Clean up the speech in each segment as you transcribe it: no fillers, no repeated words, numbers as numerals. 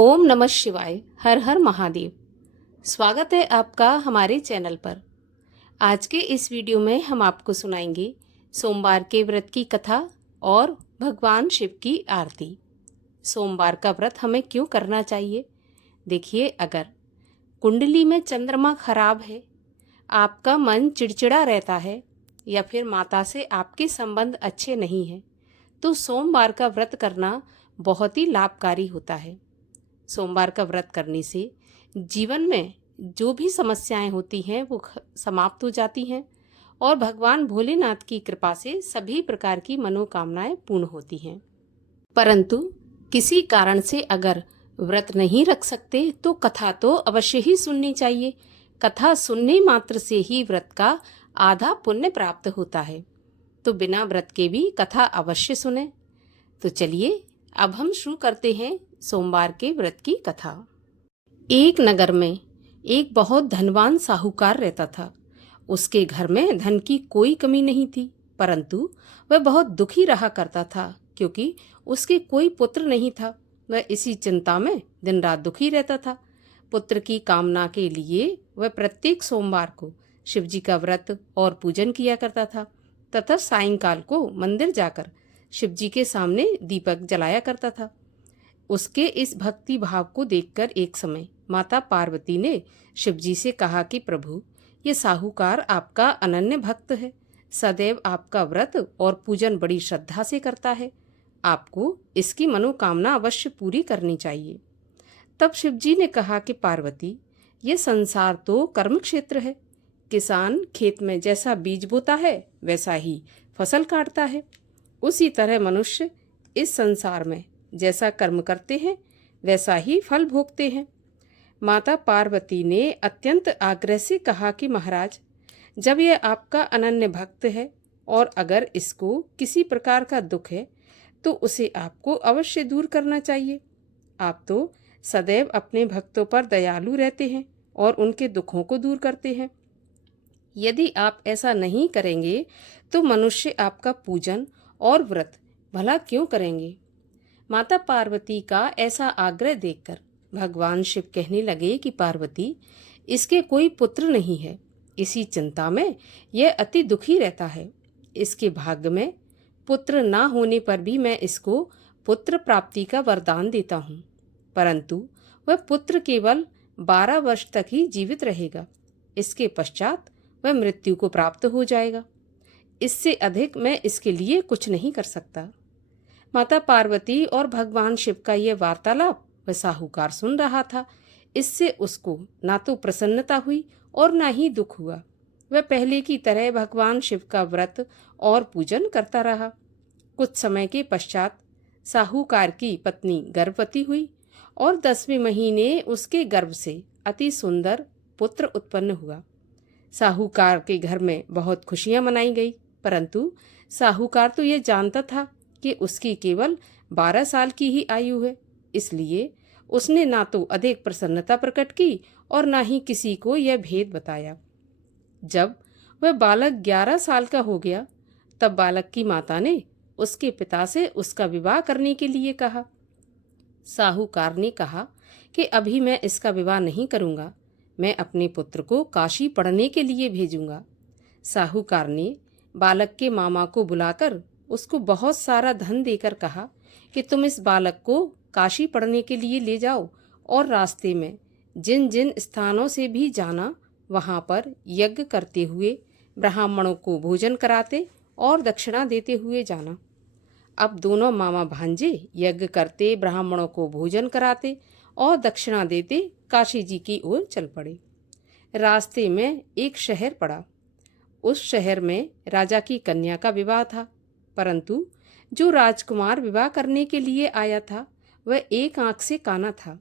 ओम नमः शिवाय। हर हर महादेव। स्वागत है आपका हमारे चैनल पर। आज के इस वीडियो में हम आपको सुनाएंगे सोमवार के व्रत की कथा और भगवान शिव की आरती। सोमवार का व्रत हमें क्यों करना चाहिए? देखिए, अगर कुंडली में चंद्रमा खराब है, आपका मन चिड़चिड़ा रहता है या फिर माता से आपके संबंध अच्छे नहीं हैं, तो सोमवार का व्रत करना बहुत ही लाभकारी होता है। सोमवार का व्रत करने से जीवन में जो भी समस्याएं होती हैं वो समाप्त हो जाती हैं और भगवान भोलेनाथ की कृपा से सभी प्रकार की मनोकामनाएं पूर्ण होती हैं। परंतु किसी कारण से अगर व्रत नहीं रख सकते तो कथा तो अवश्य ही सुननी चाहिए। कथा सुनने मात्र से ही व्रत का आधा पुण्य प्राप्त होता है, तो बिना व्रत के भी कथा अवश्य सुने। तो चलिए अब हम शुरू करते हैं सोमवार के व्रत की कथा। एक नगर में एक बहुत धनवान साहूकार रहता था। उसके घर में धन की कोई कमी नहीं थी, परंतु वह बहुत दुखी रहा करता था क्योंकि उसके कोई पुत्र नहीं था। वह इसी चिंता में दिन रात दुखी रहता था। पुत्र की कामना के लिए वह प्रत्येक सोमवार को शिव जी का व्रत और पूजन किया करता था तथा सायंकाल को मंदिर जाकर शिव जी के सामने दीपक जलाया करता था। उसके इस भक्ति भाव को देखकर एक समय माता पार्वती ने शिव जी से कहा कि प्रभु, ये साहूकार आपका अनन्य भक्त है, सदैव आपका व्रत और पूजन बड़ी श्रद्धा से करता है, आपको इसकी मनोकामना अवश्य पूरी करनी चाहिए। तब शिव जी ने कहा कि पार्वती, ये संसार तो कर्म क्षेत्र है। किसान खेत में जैसा बीज बोता है वैसा ही फसल काटता है। उसी तरह मनुष्य इस संसार में जैसा कर्म करते हैं वैसा ही फल भोगते हैं। माता पार्वती ने अत्यंत आग्रह से कहा कि महाराज, जब यह आपका अनन्य भक्त है और अगर इसको किसी प्रकार का दुख है तो उसे आपको अवश्य दूर करना चाहिए। आप तो सदैव अपने भक्तों पर दयालु रहते हैं और उनके दुखों को दूर करते हैं। यदि आप ऐसा नहीं करेंगे तो मनुष्य आपका पूजन और व्रत भला क्यों करेंगे? माता पार्वती का ऐसा आग्रह देखकर भगवान शिव कहने लगे कि पार्वती, इसके कोई पुत्र नहीं है, इसी चिंता में यह अति दुखी रहता है। इसके भाग्य में पुत्र ना होने पर भी मैं इसको पुत्र प्राप्ति का वरदान देता हूँ, परंतु वह पुत्र केवल 12 वर्ष तक ही जीवित रहेगा। इसके पश्चात वह मृत्यु को प्राप्त हो जाएगा। इससे अधिक मैं इसके लिए कुछ नहीं कर सकता। माता पार्वती और भगवान शिव का यह वार्तालाप वह साहूकार सुन रहा था। इससे उसको ना तो प्रसन्नता हुई और ना ही दुख हुआ। वह पहले की तरह भगवान शिव का व्रत और पूजन करता रहा। कुछ समय के पश्चात साहूकार की पत्नी गर्भवती हुई और 10वें महीने उसके गर्भ से अति सुंदर पुत्र उत्पन्न हुआ। साहूकार के घर में बहुत खुशियां मनाई गई, परंतु साहूकार तो यह जानता था कि उसकी केवल 12 साल की ही आयु है, इसलिए उसने ना तो अधिक प्रसन्नता प्रकट की और ना ही किसी को यह भेद बताया। जब वह बालक 11 साल का हो गया, तब बालक की माता ने उसके पिता से उसका विवाह करने के लिए कहा। साहूकार ने कहा कि अभी मैं इसका विवाह नहीं करूंगा, मैं अपने पुत्र को काशी पढ़ने के लिए भेजूंगा। साहूकार ने बालक के मामा को बुलाकर उसको बहुत सारा धन देकर कहा कि तुम इस बालक को काशी पढ़ने के लिए ले जाओ और रास्ते में जिन जिन स्थानों से भी जाना वहां पर यज्ञ करते हुए ब्राह्मणों को भोजन कराते और दक्षिणा देते हुए जाना। अब दोनों मामा भांजे यज्ञ करते, ब्राह्मणों को भोजन कराते और दक्षिणा देते काशी जी की ओर चल पड़े। रास्ते में एक शहर पड़ा। उस शहर में राजा की कन्या का विवाह था, परंतु जो राजकुमार विवाह करने के लिए आया था वह एक आंख से काना था।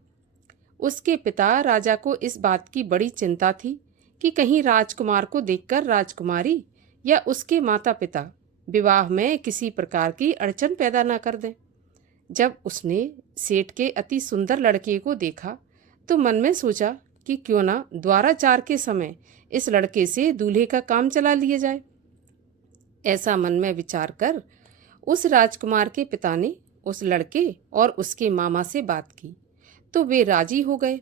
उसके पिता राजा को इस बात की बड़ी चिंता थी कि कहीं राजकुमार को देखकर राजकुमारी या उसके माता पिता विवाह में किसी प्रकार की अड़चन पैदा न कर दें। जब उसने सेठ के अति सुंदर लड़के को देखा तो मन में सोचा कि क्यों ना द्वाराचार के समय इस लड़के से दूल्हे का काम चला लिया जाए। ऐसा मन में विचार कर उस राजकुमार के पिता ने उस लड़के और उसके मामा से बात की तो वे राजी हो गए।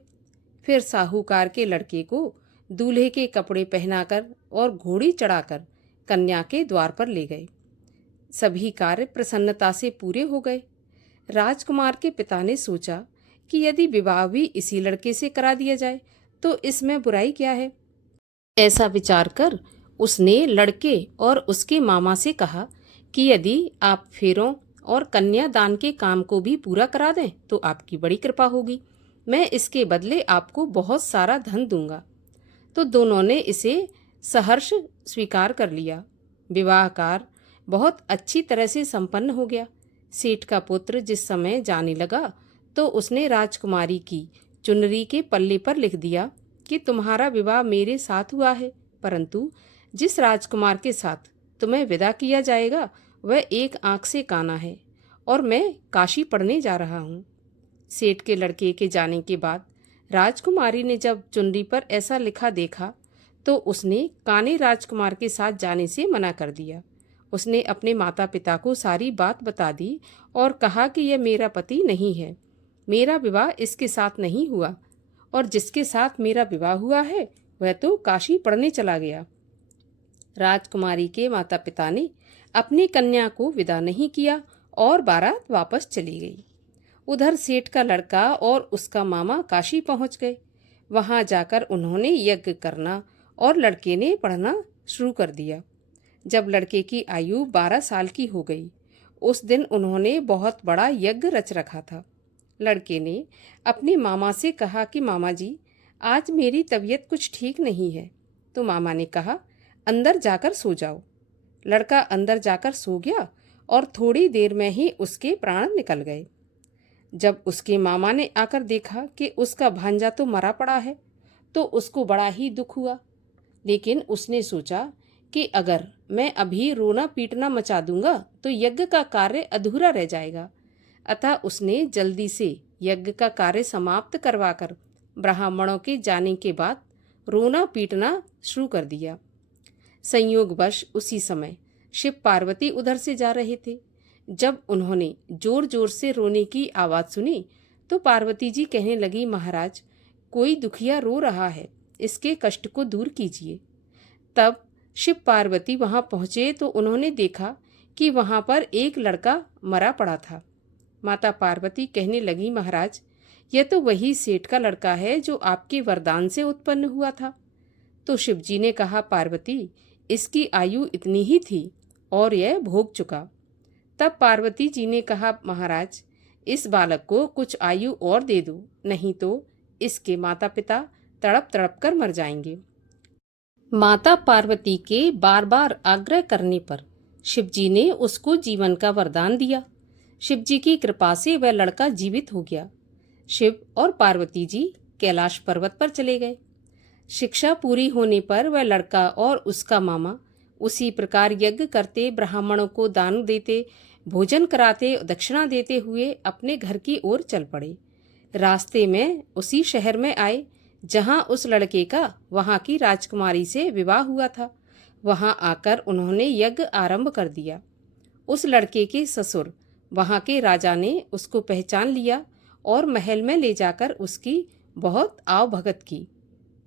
फिर साहूकार के लड़के को दूल्हे के कपड़े पहनाकर और घोड़ी चढ़ाकर कन्या के द्वार पर ले गए। सभी कार्य प्रसन्नता से पूरे हो गए। राजकुमार के पिता ने सोचा कि यदि विवाह भी इसी लड़के से करा दिया जाए तो इसमें बुराई क्या है। ऐसा विचार कर उसने लड़के और उसके मामा से कहा कि यदि आप फेरों और कन्यादान के काम को भी पूरा करा दें तो आपकी बड़ी कृपा होगी। मैं इसके बदले आपको बहुत सारा धन दूंगा। तो दोनों ने इसे सहर्ष स्वीकार कर लिया। विवाह कार्य बहुत अच्छी तरह से संपन्न हो गया। सेठ का पुत्र जिस समय जाने लगा तो उसने राजकुमारी की चुनरी के पल्ले पर लिख दिया कि तुम्हारा विवाह मेरे साथ हुआ है, परंतु जिस राजकुमार के साथ तुम्हें विदा किया जाएगा वह एक आंख से काना है और मैं काशी पढ़ने जा रहा हूँ। सेठ के लड़के के जाने के बाद राजकुमारी ने जब चुनरी पर ऐसा लिखा देखा तो उसने काने राजकुमार के साथ जाने से मना कर दिया। उसने अपने माता पिता को सारी बात बता दी और कहा कि यह मेरा पति नहीं है, मेरा विवाह इसके साथ नहीं हुआ और जिसके साथ मेरा विवाह हुआ है वह तो काशी पढ़ने चला गया। राजकुमारी के माता पिता ने अपनी कन्या को विदा नहीं किया और बारात वापस चली गई। उधर सेठ का लड़का और उसका मामा काशी पहुंच गए। वहां जाकर उन्होंने यज्ञ करना और लड़के ने पढ़ना शुरू कर दिया। जब लड़के की आयु 12 साल की हो गई उस दिन उन्होंने बहुत बड़ा यज्ञ रच रखा था। लड़के ने अपने मामा से कहा कि मामा जी, आज मेरी तबीयत कुछ ठीक नहीं है। तो मामा ने कहा, अंदर जाकर सो जाओ। लड़का अंदर जाकर सो गया और थोड़ी देर में ही उसके प्राण निकल गए। जब उसके मामा ने आकर देखा कि उसका भांजा तो मरा पड़ा है तो उसको बड़ा ही दुख हुआ, लेकिन उसने सोचा कि अगर मैं अभी रोना पीटना मचा दूंगा तो यज्ञ का कार्य अधूरा रह जाएगा। अतः उसने जल्दी से यज्ञ का कार्य समाप्त करवाकर ब्राह्मणों के जाने के बाद रोना पीटना शुरू कर दिया। संयोगवश उसी समय शिव पार्वती उधर से जा रहे थे। जब उन्होंने जोर जोर से रोने की आवाज सुनी तो पार्वती जी कहने लगी, महाराज, कोई दुखिया रो रहा है, इसके कष्ट को दूर कीजिए। तब शिव पार्वती वहां पहुंचे तो उन्होंने देखा कि वहां पर एक लड़का मरा पड़ा था। माता पार्वती कहने लगी, महाराज, यह तो वही सेठ का लड़का है जो आपके वरदान से उत्पन्न हुआ था। तो शिव जी ने कहा, पार्वती, इसकी आयु इतनी ही थी और यह भोग चुका। तब पार्वती जी ने कहा, महाराज, इस बालक को कुछ आयु और दे दो, नहीं तो इसके माता पिता तड़प तड़प कर मर जाएंगे। माता पार्वती के बार बार आग्रह करने पर शिव जी ने उसको जीवन का वरदान दिया। शिव जी की कृपा से वह लड़का जीवित हो गया। शिव और पार्वती जी कैलाश पर्वत पर चले गए। शिक्षा पूरी होने पर वह लड़का और उसका मामा उसी प्रकार यज्ञ करते, ब्राह्मणों को दान देते, भोजन कराते, दक्षिणा देते हुए अपने घर की ओर चल पड़े। रास्ते में उसी शहर में आए जहां उस लड़के का वहां की राजकुमारी से विवाह हुआ था। वहां आकर उन्होंने यज्ञ आरंभ कर दिया। उस लड़के के ससुर वहां के राजा ने उसको पहचान लिया और महल में ले जाकर उसकी बहुत आवभगत की।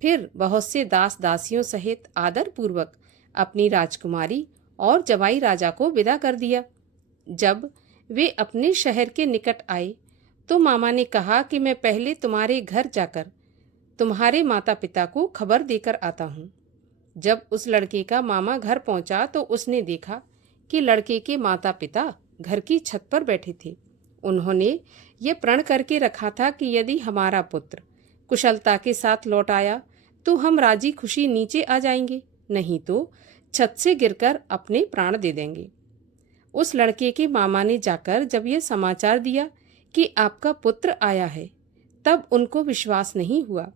फिर बहुत से दास दासियों सहित आदर पूर्वक अपनी राजकुमारी और जवाई राजा को विदा कर दिया। जब वे अपने शहर के निकट आए तो मामा ने कहा कि मैं पहले तुम्हारे घर जाकर तुम्हारे माता पिता को खबर देकर आता हूँ। जब उस लड़के का मामा घर पहुंचा तो उसने देखा कि लड़के के माता पिता घर की छत पर बैठे थे। उन्होंने ये प्रण करके रखा था कि यदि हमारा पुत्र कुशलता के साथ लौट आया तो हम राजी खुशी नीचे आ जाएंगे, नहीं तो छत से गिरकर अपने प्राण दे देंगे। उस लड़के के मामा ने जाकर जब यह समाचार दिया कि आपका पुत्र आया है, तब उनको विश्वास नहीं हुआ।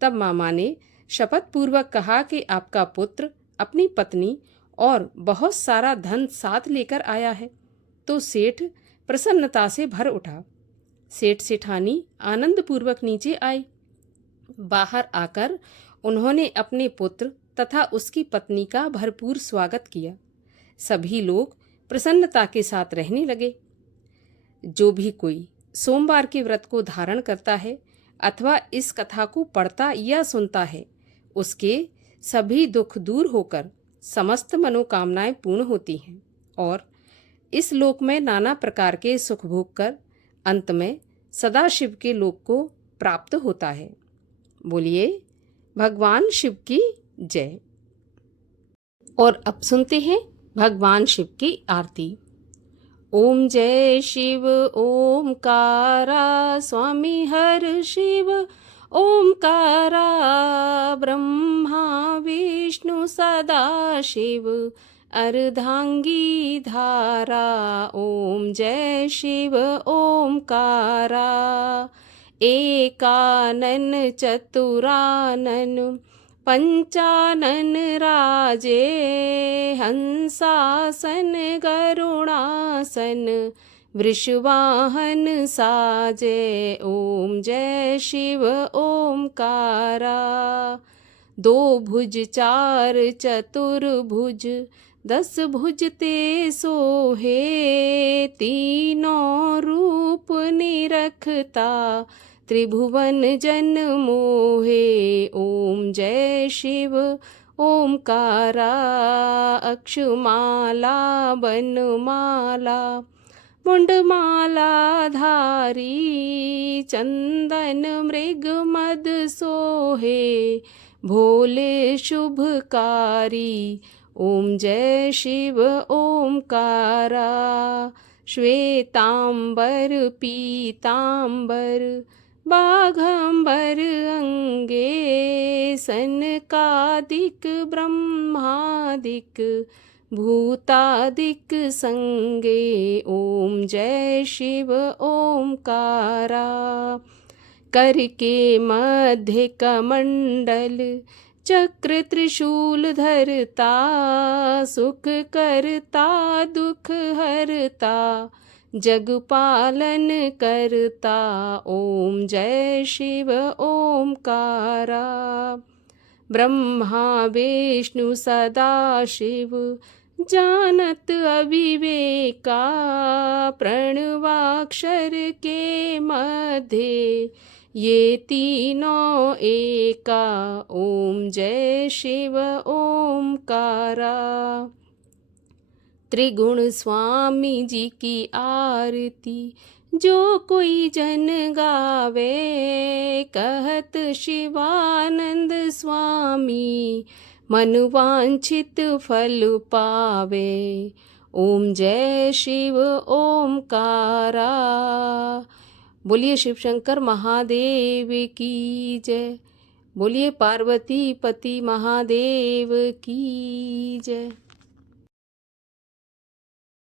तब मामा ने शपथ पूर्वक कहा कि आपका पुत्र अपनी पत्नी और बहुत सारा धन साथ लेकर आया है। तो सेठ प्रसन्नता से भर उठा। सेठ सेठानी आनंद पूर्वक नीचे आए। बाहर आकर उन्होंने अपने पुत्र तथा उसकी पत्नी का भरपूर स्वागत किया। सभी लोग प्रसन्नता के साथ रहने लगे। जो भी कोई सोमवार के व्रत को धारण करता है अथवा इस कथा को पढ़ता या सुनता है, उसके सभी दुख दूर होकर समस्त मनोकामनाएं पूर्ण होती हैं और इस लोक में नाना प्रकार के सुख भोग कर अंत में सदाशिव के लोक को प्राप्त होता है। बोलिए भगवान शिव की जय। और अब सुनते हैं भगवान शिव की आरती। ओम जय शिव ओमकारा स्वामी हर शिव ओमकारा, ब्रह्मा विष्णु सदा शिव अर्धांगी धारा। ओम जय शिव ओमकारा, एकानन चतुरानन पंचानन राजे, हंसासन गरुणासन वृषवाहन साजे। ओम जय शिव ओमकारा, दो भुज चार चतुर्भुज 10 भुज ते सोहे, तीनों रूप निरखता त्रिभुवन जन मोहे। ओम जय शिव ओमकारा, अक्षमाला बनमाला मुंडमाला धारी, चंदन मृग मद सोहे, भोले शुभकारी। ओम जय शिव ओमकारा, श्वेतांबर पीतांबर बाघंबर अंगे, सनकादिक ब्रह्मादिक भूतादिक संगे। ओम जय शिव ओमकारा, करके मध्य कमंडल चक्र त्रिशूल धरता, सुख करता दुख हरता जग पालन करता। ओम जय शिव ओमकारा, ब्रह्मा विष्णु सदा शिव जानत अविवेका, प्रणवाक्षर के मध्य ये तीनों एका। ओम जय शिव ओमकारा, त्रिगुण स्वामी जी की आरती जो कोई जन गावे, कहत शिवानंद स्वामी मन वांछित फल पावे। ओम जय शिव ओमकारा, बोलिए शिव शंकर महादेव की जय। बोलिए पार्वती पति महादेव की जय।